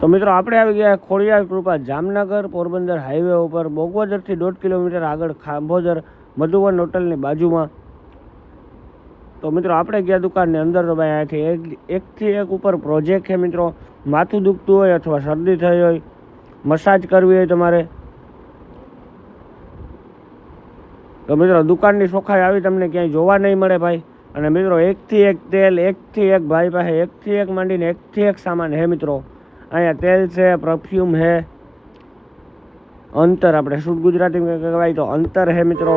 તો મિત્રો આપણે આવી ગયા ખોડિયાર કૃપા જામનગર પોરબંદર હાઈવે ઉપર બોગવદરથી 1.5 કિલોમીટર આગળ ખાંભોદર મધુવન હોટલની બાજુમાં. તો મિત્રો આપણે ગયા દુકાનની અંદર. તો ભાઈ અહીંયાથી એકથી એક ઉપર પ્રોજેક્ટ છે મિત્રો. માથું દુખતું હોય અથવા શરદી થઈ હોય, મસાજ કરવી હોય તમારે, તો મિત્રો દુકાનની ચોખ્ખાઈ આવી તમને ક્યાંય જોવા નહીં મળે ભાઈ. અને મિત્રો એકથી એક તેલ, એકથી એક ભાઈ પાસે એકથી એક માંડીને એકથી એક સામાન હે મિત્રો. અહીંયા તેલ છે, પરફ્યુમ હે, અંતર આપણે શુદ્ધ ગુજરાતીમાં કહેવાય તો અંતર હે મિત્રો.